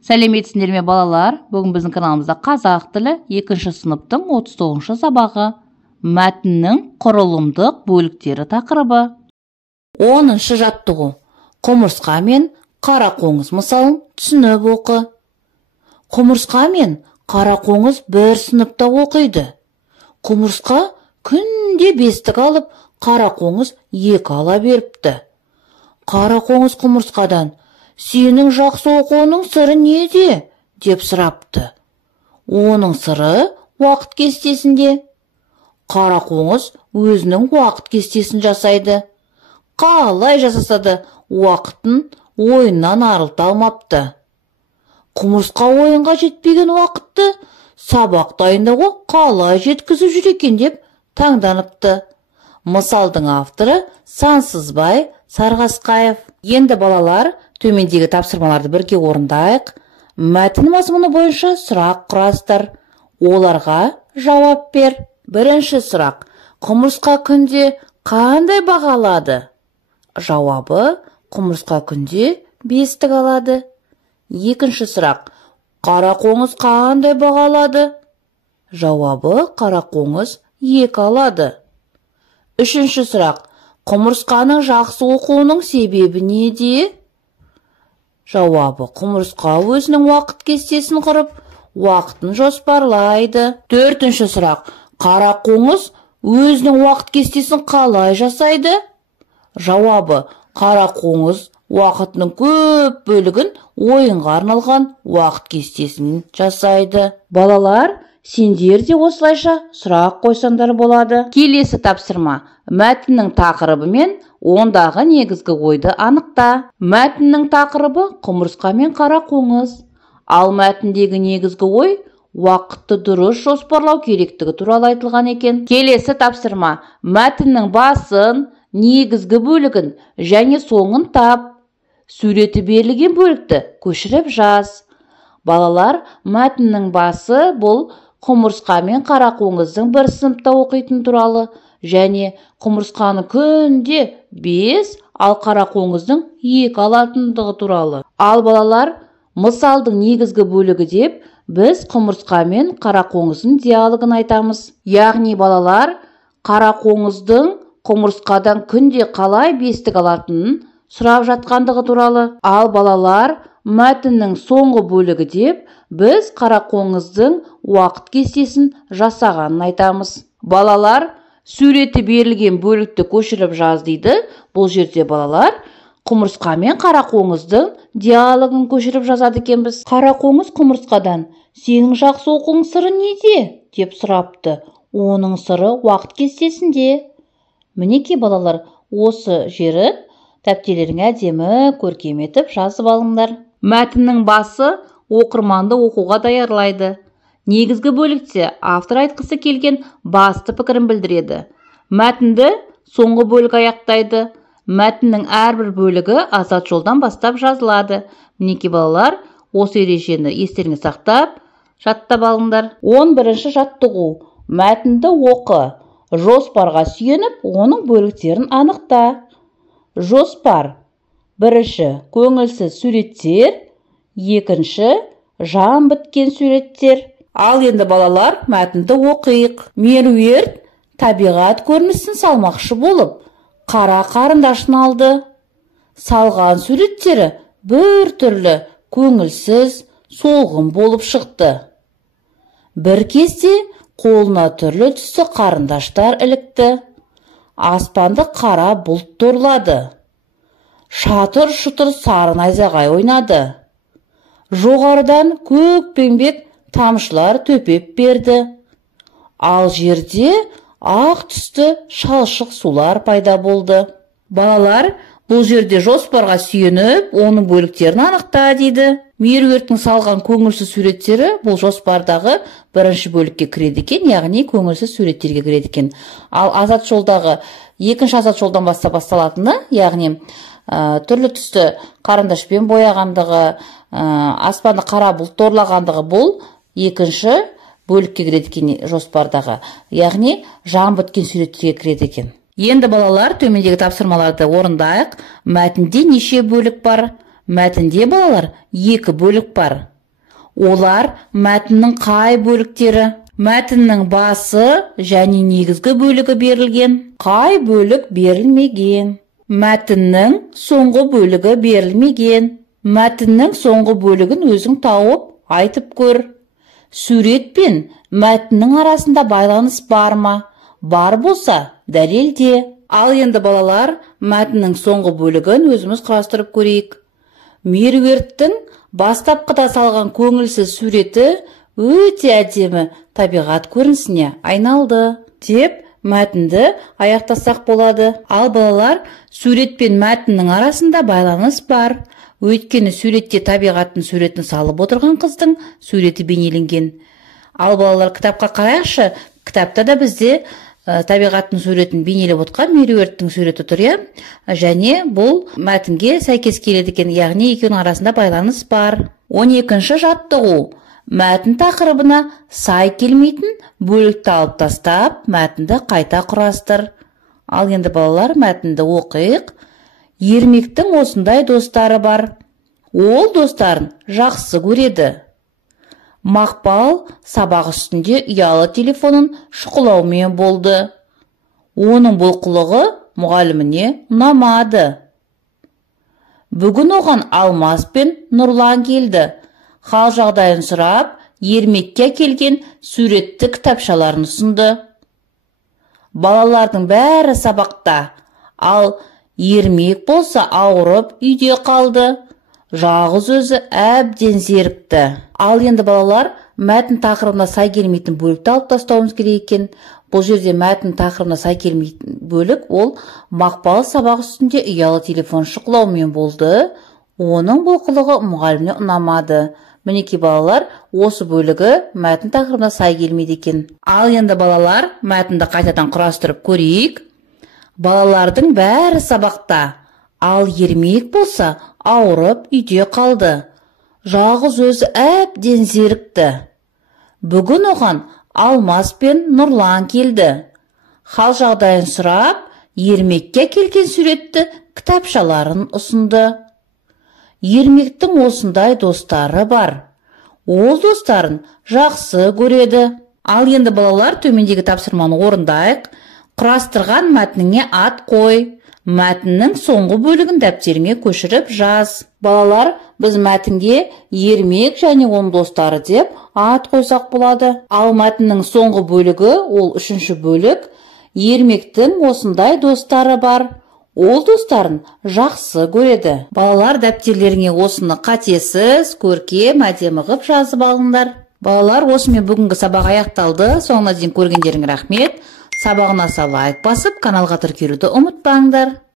Сәлеметсіңдер ме балалар? Бүгін біздің каналымызда қазақ тілі 2 сыныптың 39 сабағы. Мәтіннің құрылымдық бөліктері тақырыбы. 10-шы жаттығу. Құмырсқа мен қарақоңыз мысалын түсініп оқы. Құмырсқа мен қарақоңыз бір сыныпта оқиды. Құмырсқа күнде 5-тік алып, қарақоңыз 2 ала беріпті. Қарақоңыз құмырсқадан: «Сенің жақсы оқуының сыры неде?» деп сұрапты. Оның сыры уақыт кестесінде. Қарақоңыз өзінің уақыт кестесін жасайды. Қалай жасасады, уақытын ойыннан арылта алмапты. Құмырсқа ойынға жетпеген уақытты сабақ дайындауға қалай жеткізіп жүр екен деп таңданыпты. Мысалдың авторы Сансызбай Сарғасқаев. Енді балалар, төмендегі тапсырмаларды бірге орындайық. Мәтін мазмұны бойынша сұрақ құрастыр. Оларға жауап бер. Бірінші сұрақ: құмырсқа күнде қандай баға алады? Жауабы: құмырсқа күнде 5-тік алады. Екінші сұрақ: қарақоңыз қандай баға алады? Жауабы: қарақоңыз 2 алады. Үшінші сұрақ: құмырсқаның жақсы оқуының себебі неде? Жауабы: құмырсқа өзінің уақыт кестесін құрып, уақытын жоспарлайды. Төртінші сұрақ: қарақоңыз өзінің уақыт кестесін қалай жасайды? Жауабы: қарақоңыз уақытының көп бөлігін ойынға арналған уақыт кестесін жасайды. Балалар, сендер де осылайша сұрақ қойсаңдар болады. Келесі тапсырма: мәтіннің тақырыбы мен ондағы негізгі ойды анықта. Мәтіннің тақырыбы құмырсқа мен қарақоңыз. Ал мәтіндегі негізгі ой уақытты дұрыс жоспарлау керектігі туралы айтылған екен. Келесі тапсырма: мәтіннің басын, негізгі бөлігін және соңын тап. Суреті берілген бөлікті көшіріп жаз. Балалар, мәтіннің басы бұл құмырсқа мен қарақоңыздың бір сыныпта оқитын туралы және құмырсқаны күнде 5, ал қарақоңыздың 2 алатындығы туралы. Ал балалар, мысалдың негізгі бөлігі деп біз құмырсқа мен қарақоңыздың диалогын айтамыз. Яғни балалар, қарақоңыздың құмырсқадан күнде қалай 5-тік алатынын сұрап жатқандығы туралы. Ал балалар, мәтіннің соңғы бөлігі деп біз қарақоңыздың уақыт кестесін жасағанын айтамыз. Балалар, суреті берілген бөлікті көшіріп жаз дейді. Бұл жерде балалар құмырсқа мен қарақоңыздың диалогын көшіріп жазады екенбіз. Қарақоңыз құмырсқадан: «Сенің жақсы оқуың сыры неде?» деп сұрапты. Оның сыры уақыт кестесінде. Мінекей балалар, осы жерін дәптерлеріңе әдемі көркем етіп жазып алыңдар. Мәтіннің басы оқырманды оқуға даярлайды. Негізгі бөлікте автор айтқысы келген басты пікірін білдіреді. Мәтінді соңғы бөлік аяқтайды. Мәтіннің әрбір бөлігі азат жолдан бастап жазылады. Мінекей балалар, осы ережені естеріңе сақтап, жаттап алыңдар. 11-ші жаттығу. Мәтінді оқы. Жоспарға сүйеніп, оның бөліктерін анықта. Жоспар: бірінші, көңілсіз суреттер. Екінші, жан біткен суреттер. Ал енді балалар, мәтінді оқиық. Меруерт табиғат көрінісін салмақшы болып, қара қарындашын алды. Салған суреттері бір түрлі көңілсіз, солғын болып шықты. Бір кезде қолына түрлі түсті қарындаштар ілікті. Аспанды қара бұлт торлады. Шатыр-шұтыр сары найзағай ойнады. Жоғарыдан көкпеңбек тамшылар төпеп берді. Ал жерде ақ түсті шалшық сулар пайда болды. Балалар, бұл жерде жоспарға сүйеніп, оның бөліктерін анықта дейді. Меруерттің салған көңілсіз суреттері бұл жоспардағы бірінші бөлікке кіреді екен, яғни көңілсіз суреттерге кіреді екен. Ал азат жолдағы екінші азат жолдан басталатыны, яғни түрлі түсті қарындашпен бояғандығы, аспанды қара бұлт торлағандығы бұл екінші бөлікке кіреді екен жоспардағы, яғни жан біткен суреттерге кіреді екен. Енді балалар, төмендегі тапсырмаларды орындайық. Мәтінде неше бөлік бар? Мәтінде балалар 2 бөлік бар. Олар мәтіннің қай бөліктері? Мәтіннің басы және негізгі бөлігі берілген. Қай бөлік берілмеген? Мәтіннің соңғы бөлігі берілмеген. Мәтіннің соңғы бөлігін өзің тауып айтып көр. Сурет пен мәтіннің арасында байланыс бар ма? Бар болса, дәлелде. Ал енді балалар, мәтіннің соңғы бөлігін өзіміз құрастырып көрейік. Меруерттің бастапқыда салған көңілсіз суреті өте әдемі табиғат көрінісіне айналды деп мәтінді аяқтасақ болады. Ал балалар, сурет пен мәтіннің арасында байланыс бар. Өйткені суретте табиғаттың суретін салып отырған қыздың суреті бейнеленген. Ал балалар, кітапқа қарайықшы. Кітапта да бізде табиғаттың суретін бейнелеп отқан Меруерттің суреті тұр, және бұл мәтінге сәйкес келеді екен, яғни екеуінің арасында байланыс бар. 12-ші жаттығу. Мәтін тақырыбына сай келмейтін бөлікті алып тастап, мәтінді қайта құрастыр. Ал енді балалар, мәтінді оқиық. Ермектің осындай достары бар. Ол достарын жақсы көреді. Мақпал сабақ үстінде ұялы телефонын шұқылаумен болды. Оның бұл қылығы мұғаліміне ұнамады. Бүгін оған Алмас пен Нұрлан келді. Хал жағдайын сұрап, Ермекке келген суретті кітапшаларын ұсынды. Балалардың бәрі сабақта, ал Ермек болса ауырып үйде қалды. Жалғыз өзі әбден зерікті. Ал енді балалар, мәтін тақырыбына сай келмейтін бөлікті алып тастауымыз керек екен. Бұл жерде мәтін тақырыбына сай келмейтін бөлік ол Мақпал сабақ үстінде ұялы телефон шұқылаумен болды. Оның бұл қылығы мұғаліміне ұнамады. Мінекей балалар, осы бөлігі мәтін тақырыбына сай келмейді екен. Ал енді балалар, мәтінді қайтадан құрастырып көрейік. Балалардың бәрі сабақта, ал Ермек болса ауырып үйде қалды. Жалғыз өзі әбден зерікті. Бүгін оған Алмас пен Нұрлан келді. Хал жағдайын сұрап, Ермекке келген суретті кітапшаларын ұсынды. Ермектің осындай достары бар. Ол достарын жақсы көреді. Ал енді балалар, төмендегі тапсырманы орындайық. Құрастырған мәтініңе ат қой. Мәтіннің соңғы бөлігін дәптеріңе көшіріп жаз. Балалар, біз мәтінге Ермек және оның достары деп ат қойсақ болады. Ал мәтіннің соңғы бөлігі, ол 3-ші бөлік. Ермектің осындай достары бар. Ол достарын жақсы көреді. Балалар, дәптерлеріңе осыны қатесіз, көркем, әдемі ғып жазып алыңдар. Балалар, осымен бүгінгі сабақ аяқталды. Соңына дейін көргендеріңе рахмет. Сабағына лайк басып, каналға тіркелуді ұмытпаңдар.